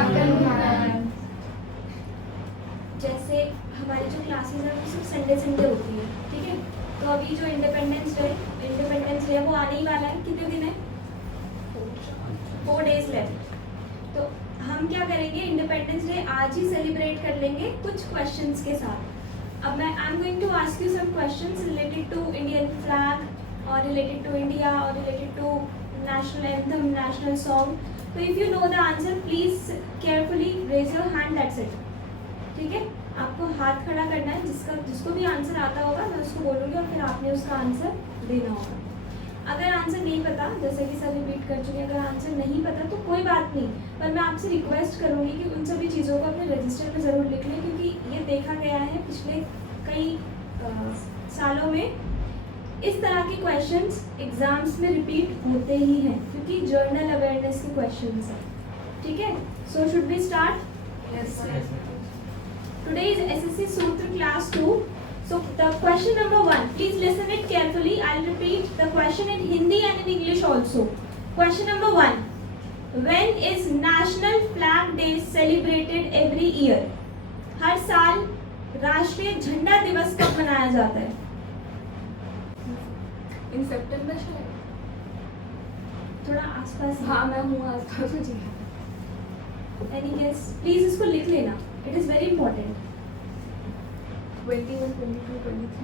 Afternoon. जैसे हमारी जो क्लासेस है वो सिर्फ संडे संडे होती है, ठीक है। तो अभी जो इंडिपेंडेंस डे वो आने ही वाला है। कितने दिन है? 4 days लेफ्ट। तो हम क्या करेंगे, इंडिपेंडेंस डे आज ही सेलिब्रेट कर लेंगे कुछ क्वेश्चंस के साथ। अब मैं I am going to ask you some questions related to Indian flag और रिलेटेड टू इंडिया और related to national anthem, national song. तो if you know the answer please carefully raise your hand, that's it. ठीक है, आपको हाथ खड़ा करना है। जिसको भी आंसर आता होगा मैं उसको बोलूँगी और फिर आपने उसका आंसर देना होगा। अगर आंसर नहीं पता, जैसे कि सर रिपीट कर चुके हैं, अगर आंसर नहीं पता तो कोई बात नहीं, पर मैं आपसे रिक्वेस्ट करूँगी कि उन सभी चीज़ों को अपने रजिस्टर में ज़रूर लिख लें, क्योंकि ये देखा गया है पिछले कई सालों में इस तरह के क्वेश्चंस एग्जाम्स में रिपीट होते ही हैं, क्योंकि जर्नल अवेयरनेस के क्वेश्चंस हैं। ठीक है, so should we start? Yes, sir. Today is SSC Sutra class 2. So the question number 1, please listen it carefully. I'll repeat the question in Hindi and in English also. Question number 1, when is National Flag Day celebrated every year? हर साल राष्ट्रीय झंडा दिवस कब मनाया जाता है? In September शायद। थोड़ा आसपास। हाँ मैं हूँ आसपास में जी। Any guess? Please इसको लिख लेना. It is very important. 21, 22, 23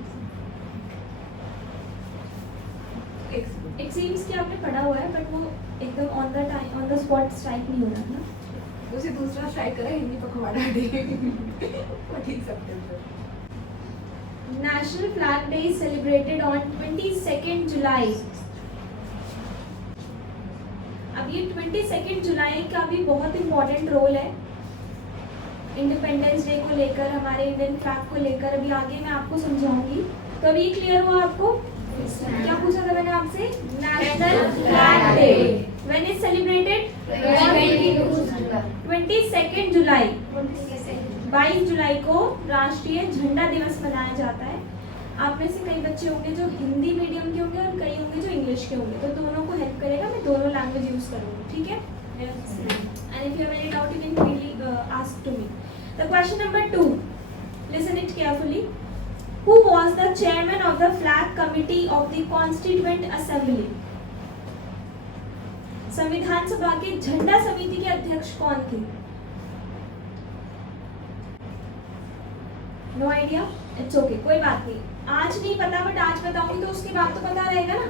It seems कि आपने पढ़ा हुआ है, but वो एकदम on the spot strike नहीं हो रहा ना। उसे दूसरा स्ट्राइक करा हिंदी पखवाड़ा day 14 September. National Flag Day is celebrated on 22nd July. अब ये 22nd जुलाई का भी बहुत इम्पोर्टेंट रोल है इंडिपेंडेंस डे को लेकर, हमारे इंडियन फ्लैग को लेकर। अभी आगे मैं आपको समझाऊंगी। तो अभी क्लियर हुआ आपको? क्या पूछा था मैंने आपसे? National flag day when is celebrated? 22nd जुलाई। 22 जुलाई को राष्ट्रीय झंडा दिवस मनाया जाता है। आप में से कई बच्चे होंगे जो हिंदी मीडियम के होंगे और कई होंगे जो इंग्लिश के होंगे, तो दोनों को हेल्प करेगा, मैं दोनों लैंग्वेज यूज करूँगी। ठीक है, and if you have any doubt you can freely ask to me. The question number 2, listen it carefully. Who was the chairman of the flag committee of the Constituent Assembly? संविधान सभा के झंडा समिति के अध्यक्ष कौन थे? No idea? इट्स ओके, कोई बात नहीं। आज नहीं पता बट आज बताऊंगी तो उसके बाद तो पता रहेगा ना।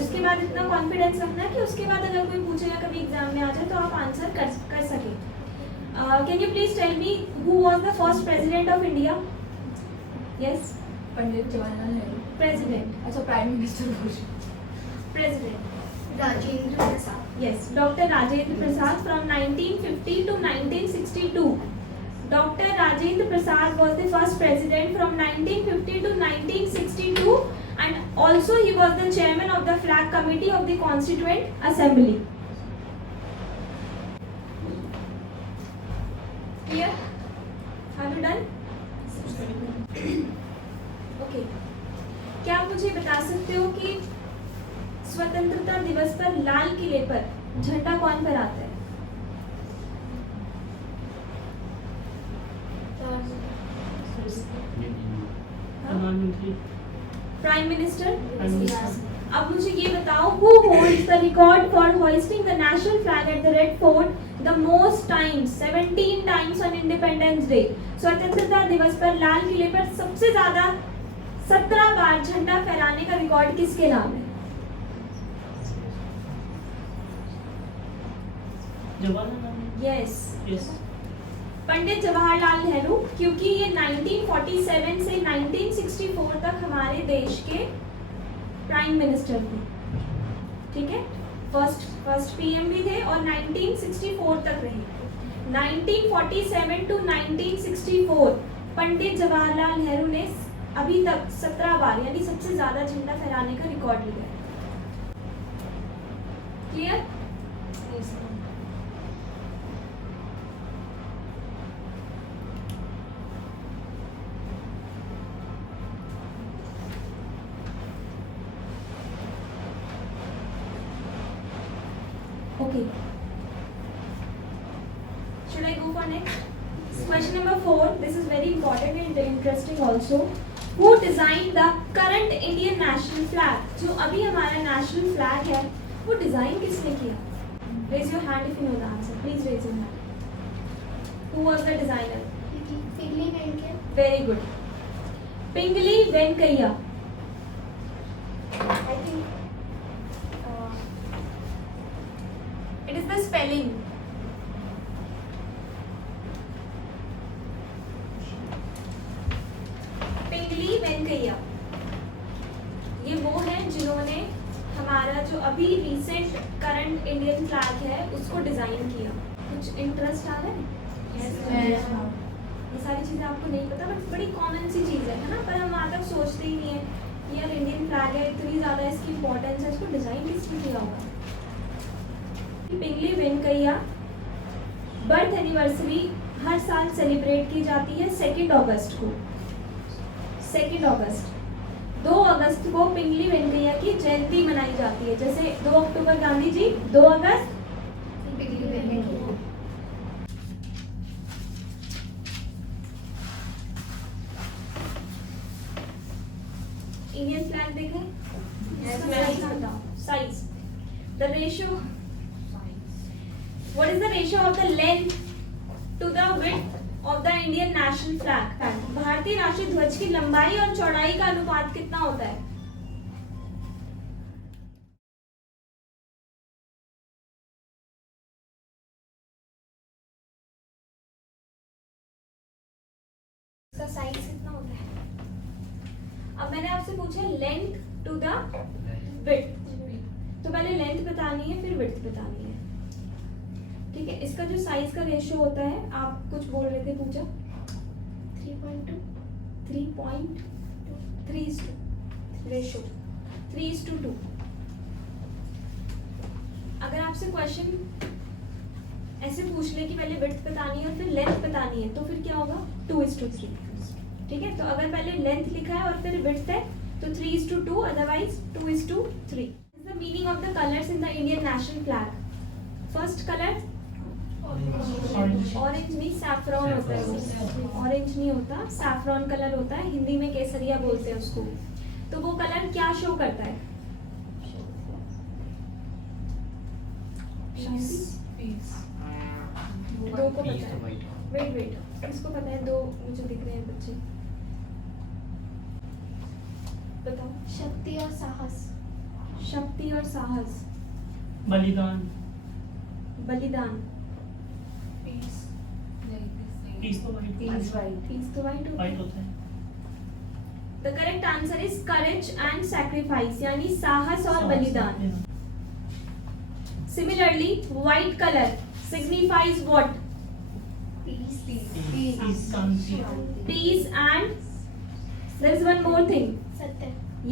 उसके बाद इतना कॉन्फिडेंस रखना कि उसके बाद अगर कोई पूछेगा कभी एग्जाम में आ जाए तो आप आंसर कर सके। Can you please tell me who was the first president of India? Yes, Pandit Jawaharlal Nehru. President. अच्छा, prime minister president Rajendra Prasad. Yes, doctor Rajendra Prasad from 1950 to 1962. Dr. Rajendra Prasad was the first president from 1950 to 1962 and also he was the chairman of the flag committee of the Constituent Assembly. Clear? Have you done? Okay. क्या आप मुझे बता सकते हो कि स्वतंत्रता दिवस पर लाल किले पर झंडा कौन फहराता है? Prime minister. अब मुझे ये बताओ, who holds the record for hoisting the national flag at the red fort the most times? 17 times on independence day. स्वतंत्रता दिवस पर लाल किले पर सबसे ज्यादा 17 बार झंडा फहराने का रिकॉर्ड किसके नाम है? यस, पंडित जवाहरलाल नेहरू, क्योंकि ये 1947 से 1964 तक हमारे देश के प्राइम मिनिस्टर थे। ठीक है, फर्स्ट पीएम भी थे और 1964 तक रहे। 1947 टू 1964 पंडित जवाहरलाल नेहरू ने अभी तक 17 बार यानी सबसे ज्यादा झंडा फहराने का रिकॉर्ड लिया है। Clear? Okay, for next. Question number 4. This is very important and interesting also. Who designed the current Indian national flag? जो अभी हमारा national flag है, वो design किसने किया? Raise your hand if you know the answer. Please raise your hand. Who was the designer? Pingali Venkaiah. Very good. Pingali Venkaiah. I think It is the spelling. पिंगली वेंकैया. ये वो हैं जिन्होंने हमारा जो अभी रिसेंट करंट इंडियन फ्लैग है उसको design किया. कुछ इंटरेस्ट आ रहा है? Yes, ma'am. ये सारी चीज़ें आपको नहीं पता बट बड़ी कॉमन सी चीज़ है ना, पर हम वहाँ तक सोचते ही नहीं है कि यार इंडियन फ्लैग है, इतनी ज़्यादा इसकी इम्पोर्टेंस है, इसको डिज़ाइन किसने किया होगा. पिंगली वेंकैया बर्थ एनिवर्सरी हर साल सेलिब्रेट की जाती है 2 अगस्त को. 2 अगस्त 2 अगस्त को पिंगली वेंकैया की जयंती मनाई जाती है. जैसे 2 अक्टूबर गांधी जी, 2 अगस्त पिंगली वेंकैया. इंडियन फ्लैग देखें. Yes, size ma'am. बताओ. Size. The ratio. What is the ratio of the length to the width of the Indian national flag? भारतीय राष्ट्रीय ध्वज की लंबाई और चौड़ाई का अनुपात कितना होता है? इसका साइज कितना होता है? अब मैंने आपसे पूछा लेंथ टू द विड्थ, तो पहले लेंथ बतानी है फिर विड्थ बतानी है. ठीक है. इसका जो साइज का रेशियो होता है, आप कुछ बोल रहे थे पूजा. 3.2. 3.3 रेशियो 3:2. अगर आपसे क्वेश्चन ऐसे पूछ ले कि पहले विड्थ बतानी है और फिर लेंथ बतानी है, तो फिर क्या होगा? 2:3. ठीक है. तो अगर पहले लेंथ लिखा है और फिर विड्थ है तो 3:2, otherwise 2:3. The meaning of the colours in the Indian national flag. First colour orange नहीं, सैफरॉन होता है. ऑरेंज नहीं होता, सैफरॉन कलर होता है. हिंदी में केसरिया बोलते हैं उसको. तो वो कलर क्या शो करता है? दो को पता है. वेट किसको पता है? दो मुझे दिख रहे हैं बच्चे. बताओ. शक्ति और साहस. शक्ति और साहस. बलिदान. बलिदान. पीस तो वाइट Peace, white. पीस तो वाइट होता वाइट है. होता है. The correct answer is courage and sacrifice, यानी साहस और बलिदान. Similarly white colour signifies what? Peace शांति. Peace and there is one more thing. सत्य.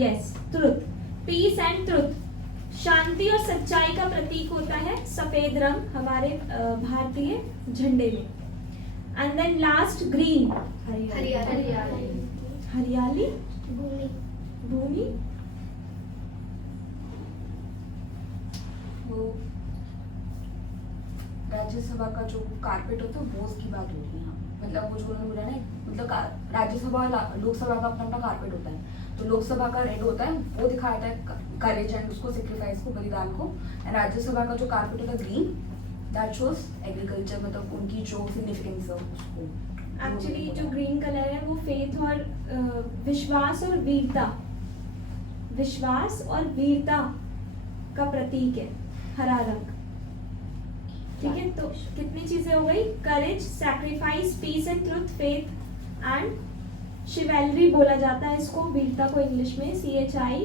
Yes, truth. Peace and truth. शांति और सच्चाई का प्रतीक होता है सफेद रंग हमारे भारतीय झंडे में. And then last green. हरियाली. हरियाली. भूमि. भूमि. वो राज्यसभा का जो कारपेट होता है वो उसकी बात हो रही है यहाँ. मतलब वो जो उन्होंने बोला ना, मतलब राज्यसभा लोकसभा का अपना अपना कारपेट होता है. तो लोकसभा का रेड होता है, वो दिखाता है करेज एंड उसको सेक्रीफाइस को, बलिदान को. एंड राज्यसभा का जो कारपेट होता है ग्रीन, दैट शोज एग्रीकल्चर, मतलब उनकी जो सिग्निफिकेंस है उसको. एक्चुअली जो ग्रीन कलर है वो फेथ और विश्वास और वीरता, विश्वास और वीरता का प्रतीक है हरा रंग. ठीक है. तो कितनी चीजें हो गई? Courage, sacrifice, peace and truth, faith and chivalry बोला जाता है इसको, वीरता को इंग्लिश में CHIVALRY.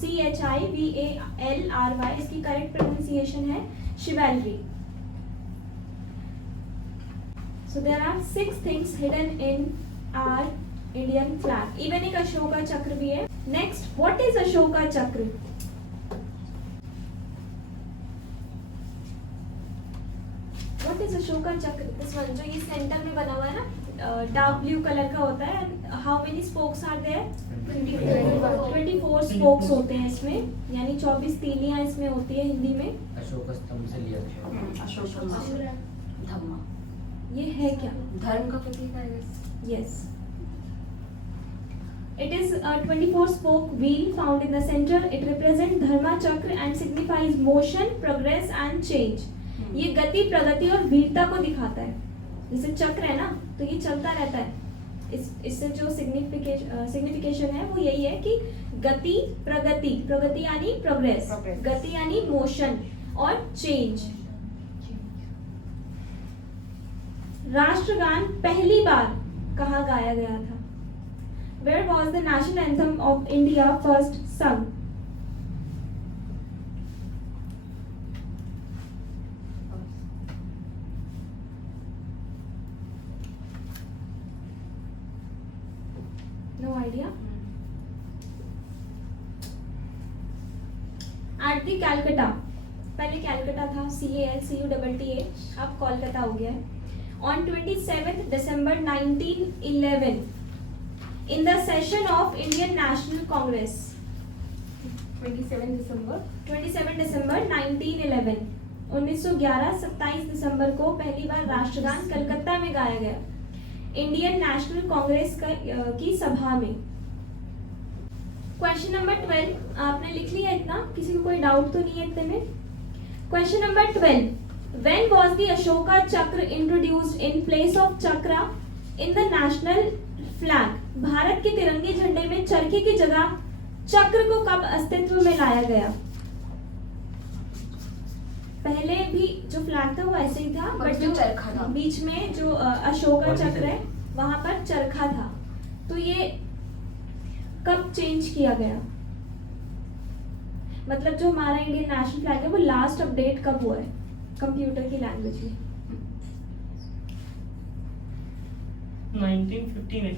CHIVALRY इसकी करेक्ट प्रोनाउंसिएशन है शिवेलरी. So there are 6 things hidden in our Indian flag. Even एक अशोका चक्र भी है. Next, what is अशोका चक्र? What is अशोका चक्र? This one जो ये सेंटर में बना हुआ है ना, डार्क ब्लू कलर का होता है. How many spokes are there? 24 spokes होते हैं इसमें, यानी 24 तीलियां इसमें होती है हिंदी में. अशोक स्तंभ से लिया अशोक धम्मा ये है क्या? धर्म का प्रतीक है guys। Yes. It is a 24-spoke wheel found in the center. It represents dharma chakra and signifies motion, progress and change. ये गति, प्रगति और वीरता को दिखाता है। जैसे चक्र है ना, तो ये चलता रहता है। इससे जो सिग्निफिकेशन है वो यही है कि गति, प्रगति, प्रगति यानी प्रोग्रेस, गति यानी मोशन और चेंज। राष्ट्रगान पहली बार कहाँ गाया गया था? Where was the national anthem of India first sung? No idea. At the Calcutta. पहले कैलकटा था, CALCUTTA, अब कोलकाता हो गया है। On 27th December 1911, in the session of Indian National Congress. 27 दिसंबर 1911, 1911, 27 दिसंबर को पहली बार राष्ट्रगान कलकत्ता में गाया गया, इंडियन नेशनल कांग्रेस की सभा में। क्वेश्चन नंबर 12 आपने लिख लिया इतना? किसी को कोई डाउट तो नहीं है इतने में? Question number 12, when was the Ashoka Chakra introduced in place of chakra in the national flag? Bharat के तिरंगे झंडे में चरखे की जगह चक्र को कब अस्तित्व में लाया गया? पहले भी जो फ्लैग था वो ऐसे ही था, बट जो चरखा था, बीच में जो अशोका चक्र है वहां पर चरखा था। तो ये कब चेंज किया गया? मतलब जो हमारा इंडियन नेशनल फ्लैग है वो लास्ट अपडेट कब हुआ है कंप्यूटर की लैंग्वेज में? 1950 में।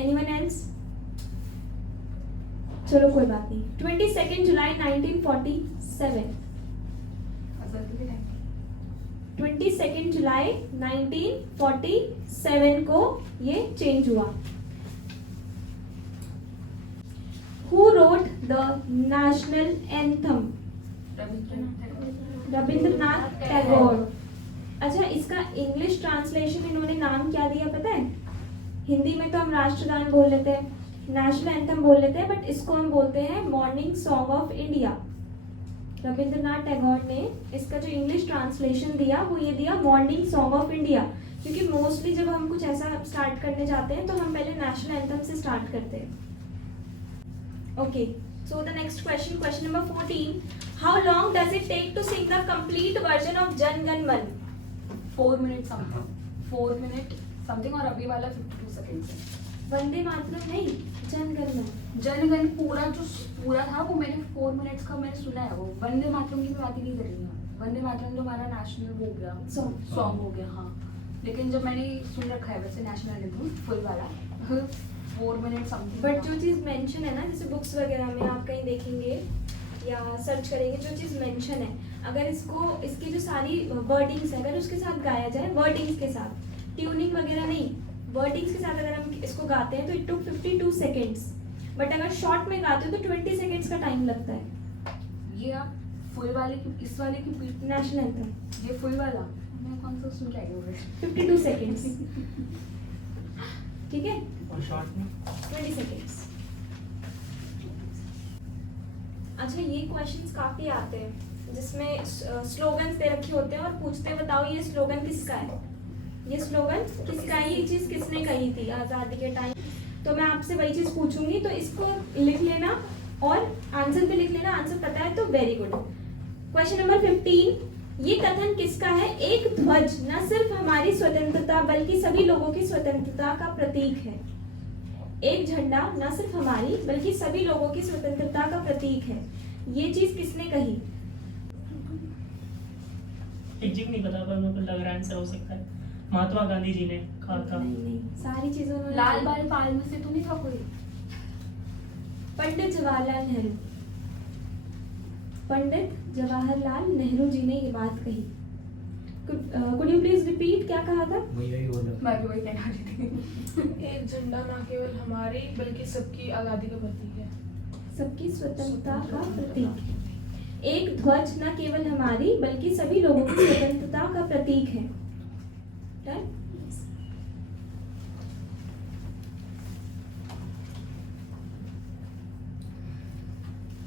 Anyone else? चलो कोई बात नहीं। 22 जुलाई 1947। 22 जुलाई 1947 को ये चेंज हुआ। Who wrote the national anthem? Rabindranath Tagore. अच्छा, इसका इंग्लिश ट्रांसलेशन इन्होंने नाम क्या दिया पता है? हिंदी में तो हम राष्ट्रगान बोल लेते हैं, नेशनल एंथम बोल लेते हैं, बट इसको हम बोलते हैं morning song of India. Rabindranath Tagore ने इसका जो इंग्लिश ट्रांसलेशन दिया वो ये दिया मॉर्निंग सॉन्ग ऑफ इंडिया, क्योंकि मोस्टली जब हम कुछ ऐसा स्टार्ट करने जाते हैं तो हम पहले नेशनल एंथम से स्टार्ट करते हैं। Okay, so the next question, question number 14, how long does it take to sing the complete version of Jan Gan Man? 4 minutes something और अभी वाला 52 सेकंड्स है। वंदे मातरम नहीं, जन गण मन। जनगण पूरा था वो मैंने 4 मिनट्स का मैंने सुना है। वो वंदे मातरम की बात ही नहीं कर रही हूँ। वंदे मातरम तो हमारा नेशनल हो गया, सॉन्ग हो गया, हाँ। लेकिन जब मैंने सुन रखा है वैसे नेशनल एंथम फुल वाला 4 मिनट समथिंग। बट जो चीज़ मेंशन है ना, जैसे बुक्स वगैरह में आप कहीं देखेंगे या सर्च करेंगे, जो चीज़ मेंशन है, अगर इसकी जो सारी वर्डिंग्स है अगर उसके साथ गाया जाए, वर्डिंग्स के साथ, ट्यूनिंग वगैरह नहीं, वर्डिंग्स के साथ अगर हम इसको गाते हैं तो इट टुक 52 सेकेंड्स। बट अगर शॉर्ट में गाते हो तो 20 सेकेंड्स का टाइम लगता है। ये आप फुल वाले की, इस वाले की नेशनल एंथम, ये फुल वाला मैं कौन सा सुन के आई हूँ? 52 सेकेंड्स, ठीक है, और शॉर्ट में 20 सेकेंड्स। अच्छा, ये क्वेश्चंस काफी आते हैं जिसमें स्लोगन्स दे रखे होते हैं और पूछते हैं बताओ ये स्लोगन किसका है, ये स्लोगन किसका है, ये चीज किसने कही थी आज़ादी के टाइम। तो मैं आपसे वही चीज पूछूंगी, तो इसको लिख लेना और आंसर भी लिख लेना। आंसर पता है तो वेरी गुड। क्वेश्चन नंबर 15, ये कथन किसका है? एक ध्वज न सिर्फ हमारी स्वतंत्रता बल्कि सभी लोगों की स्वतंत्रता का प्रतीक है। एक झंडा न सिर्फ हमारी बल्कि सभी लोगों की स्वतंत्रता का प्रतीक है। ये चीज किसने कही? एग्जैक्ट नहीं पता, पर मेरे को लग रहा है आंसर हो सकता है महात्मा गांधी जी ने कहा था। नहीं, सारी चीजों में लाल बाल पाल में से तो नहीं था कोई? पंडित जवाहरलाल नेहरू, पंडित जवाहरलाल नेहरू जी ने ये बात कही। कुड यू प्लीज रिपीट, क्या कहा था? मैं भी वही कहना रही थी। एक झंडा ना केवल हमारी बल्कि सबकी आज़ादी का प्रतीक है। सबकी स्वतंत्रता का प्रतीक। ध्वज न केवल हमारी बल्कि सभी लोगों की स्वतंत्रता का प्रतीक है। Done?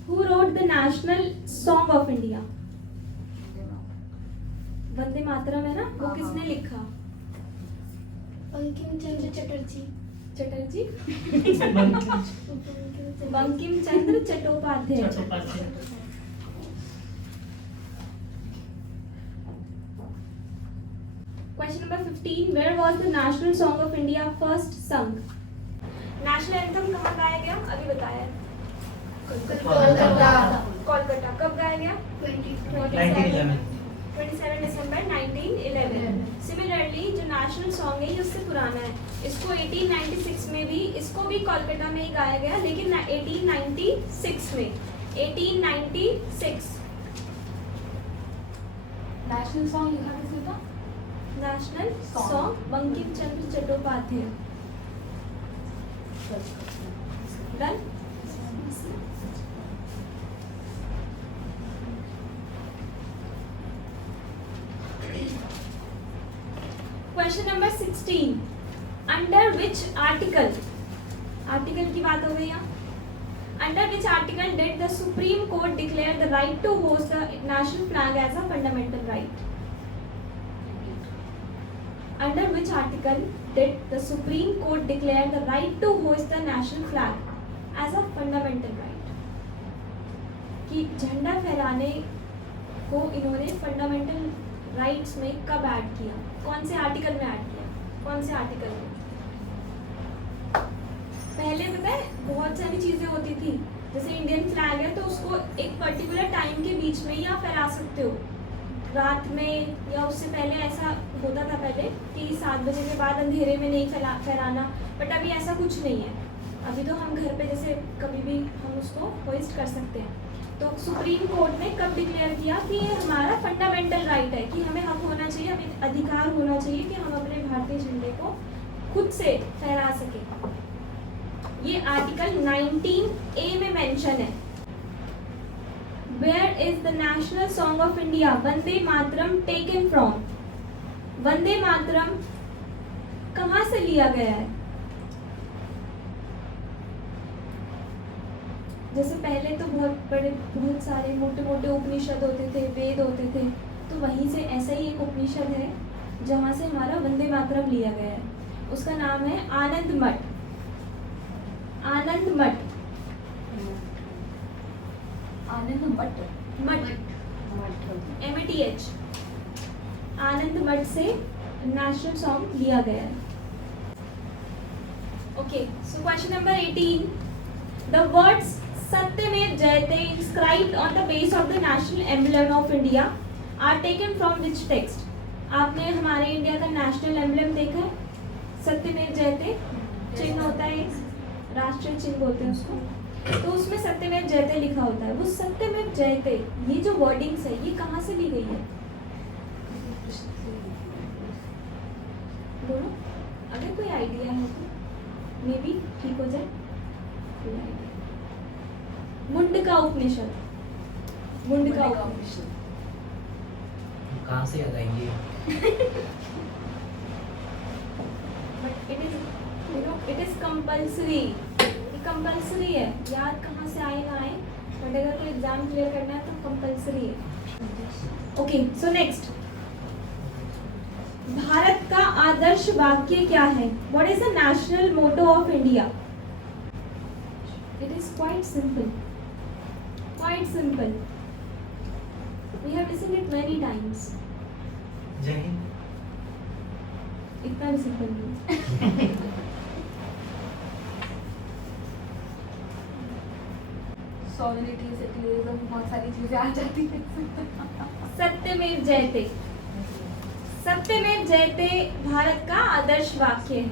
Who wrote the national song of India? Vande Mataram है ना, वो हाँ, किसने हाँ। लिखा? Bankim Chandra Chatterjee. Chatterjee? Bankim Bankim Chandra Chattopadhyay. Chattopadhyay. Question number 15. Where was the national song of India first sung? National anthem कहाँ गाया गया? अभी बताया है। कोलकाता। कोलकाता। कब गाया गया? 1911। 27 दिसंबर 1911। सिमिलरली जो नेशनल सॉन्ग है ये उससे पुराना है। इसको 1896 में भी, इसको भी कोलकाता में ही गाया गया, लेकिन 1896 में। 1896 नेशनल सॉन्ग लिखा किसने था? National Song. Song Bankim Chandra Chattopadhyay. Done? Question number 16. Under which article, article की बात हो गई यहाँ, under which article did the Supreme Court declare the right to host the national flag as a fundamental right? Under which article did the Supreme Court declare the right to hoist the national flag as a fundamental right? कि झंडा फहराने को इन्होंने fundamental rights में कब add किया? कौन से आर्टिकल में ऐड किया? कौन से आर्टिकल में? पहले पता है बहुत सारी चीजें होती थी, जैसे इंडियन फ्लैग है तो उसको एक पर्टिकुलर टाइम के बीच में ही आप फहरा सकते हो, रात में या उससे पहले। ऐसा होता था पहले कि 7 बजे के बाद अंधेरे में नहीं फहराना, बट अभी ऐसा कुछ नहीं है। अभी तो हम घर पे जैसे कभी भी हम उसको होइस्ट कर सकते हैं। तो सुप्रीम कोर्ट ने कब डिक्लेयर किया कि ये हमारा फंडामेंटल राइट है, कि हमें हक होना चाहिए, हमें अधिकार होना चाहिए कि हम अपने भारतीय झंडे को खुद से फहरा सके। ये आर्टिकल 19A में मेंशन है। Where is the national song of India, Vande Mataram, taken from? Vande Mataram कहाँ से लिया गया है? जैसे पहले तो बहुत सारे मोटे मोटे उपनिषद होते थे, वेद होते थे, तो वहीं से ऐसा ही एक उपनिषद है जहाँ से हमारा वंदे मातरम लिया गया है। उसका नाम है आनंद मठ। आनंद मठ। आनंद मठ। मठ MATH। आनंद मठ से नेशनल सॉन्ग लिया गया है। Okay, so question number 18. The words सत्यमेव जयते inscribed on the base of the national emblem of India are taken from which text? आपने हमारे इंडिया का नेशनल एम्बलम देखा है? सत्यमेव जयते चिन्ह होता है, एक राष्ट्रीय चिन्ह बोलते हैं उसको, तो उसमें सत्यमेव जयते लिखा होता है। वो सत्यमेव जयते, ये जो वर्डिंग्स है, ये कहाँ से ली गई है? बोलो, अगर कोई आइडिया है तो मे बी ठीक हो जाए। कोई आइडिया? मुंडका उपनिषद। मुंडका उपनिषद। कहाँ से याद आएंगे? But it is compulsory. Compulsory है, याद कहाँ से आए ना आए, बट अगर कोई एग्जाम क्लियर करना है तो कंपल्सरी है। ओके, सो नेक्स्ट, भारत का आदर्श वाक्य क्या है? What is the national motto of India? It is quite simple, quite simple. We have listened it many times. Jai Hind. इतना भी सिंपल नहीं। सॉलिडिटी, सेक्युलरिज्म, बहुत सारी चीजें आ जाती हैं। सत्यमेव जयते। सत्यमेव जयते भारत का आदर्श वाक्य है,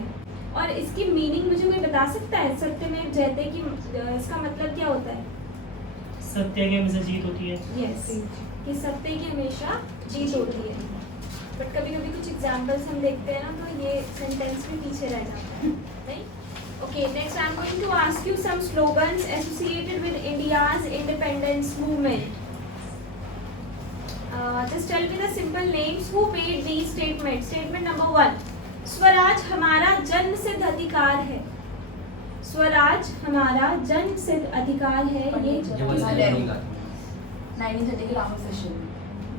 और इसकी मीनिंग मुझे कोई बता सकता है? सत्यमेव जयते की इसका मतलब क्या होता है? सत्य की हमेशा जीत होती है। यस, कि सत्य की हमेशा जीत होती है। बट कभी कभी कुछ एग्जाम्पल्स हम देखते हैं ना, तो ये सेंटेंस भी पीछे रह जाता है, नहीं? Okay, next I'm going to ask you some slogans associated with India's independence movement. Just tell me the simple names who made these statements. Statement number 1. Swaraj हमारा जन्मसिद्ध अधिकार है. स्वराज हमारा जन्मसिद्ध अधिकार है. ये जवाहरलाल जवाहरलाल नेहरू। नेहरू। 1930 के रामन सेशन में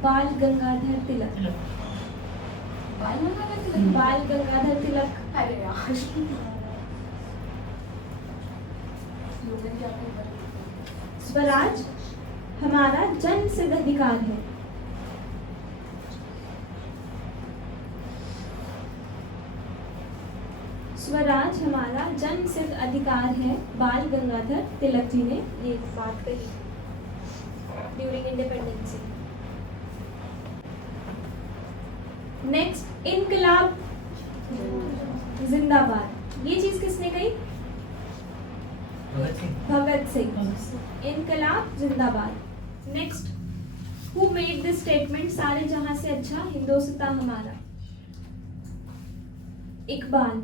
बाल गंगाधर तिलक. बाल गंगाधर तिलक। बाल गंगाधर तिलक. अरे यार स्लोगन क्या था? स्वराज हमारा जन्मसिद्ध अधिकार है. स्वराज हमारा जन्मसिद्ध अधिकार है. बाल गंगाधर तिलक जी ने ये बात कही ड्यूरिंग इंडिपेंडेंस. नेक्स्ट, इनकलाब जिंदाबाद. ये चीज किसने कही? भगत सिंह। भगत सिंह. इनकलाब जिंदाबाद. Next, who made this statement? सारे जहां से अच्छा हिंदुस्तां हमारा. इकबाल.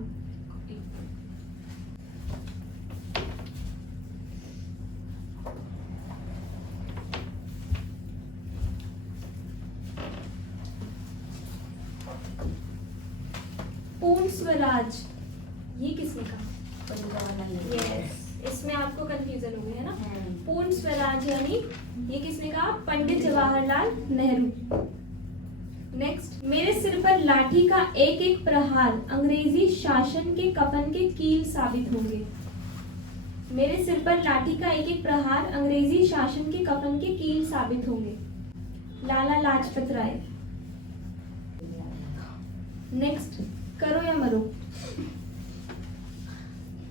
पूर्ण स्वराज ये किसने कहा? पंडित जवाहरलाल नेहरू। यस, इसमें आपको कंफ्यूजन हो गया है ना. हम्म। पूर्ण स्वराज यानी ये किसने कहा? पंडित जवाहरलाल नेहरू. नेक्स्ट, मेरे सिर पर लाठी का एक एक प्रहार अंग्रेजी शासन के कफन के कील साबित होंगे. मेरे सिर पर लाठी का एक एक प्रहार अंग्रेजी शासन के कफन के कील साबित होंगे. लाला लाजपत राय. नेक्स्ट, करो या मरो.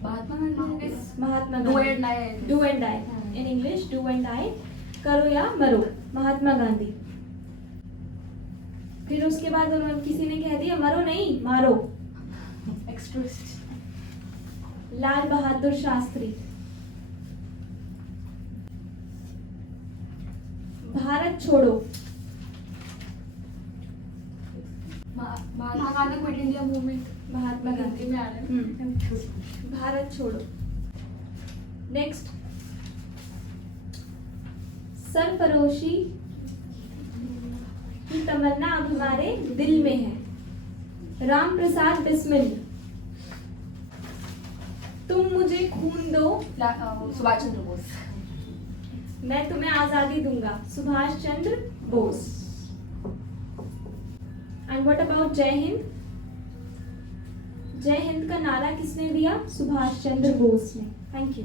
Mahatma Gandhi. Mahatma Do Gandhi. and die. Do and die. In English do and die. करो या मरो. महात्मा गांधी. फिर उसके बाद उन्होंने किसी ने कह दिया मरो नहीं मारो. एक्सट्रीमिस्ट। लाल बहादुर शास्त्री. भारत छोड़ो. Mahatma Gandhi quit India movement. Mahatma Gandhi. में आ रहा है। भारत छोड़ो. नेक्स्ट, सरफरोशी की तमन्ना अब हमारे दिल में है. राम प्रसाद बिस्मिल. तुम मुझे खून दो सुभाष चंद्र बोस। मैं तुम्हें आजादी दूंगा. Subhash Chandra Bose. And what about जय हिंद? जय हिंद का नारा किसने दिया? सुभाष चंद्र बोस ने. Thank you.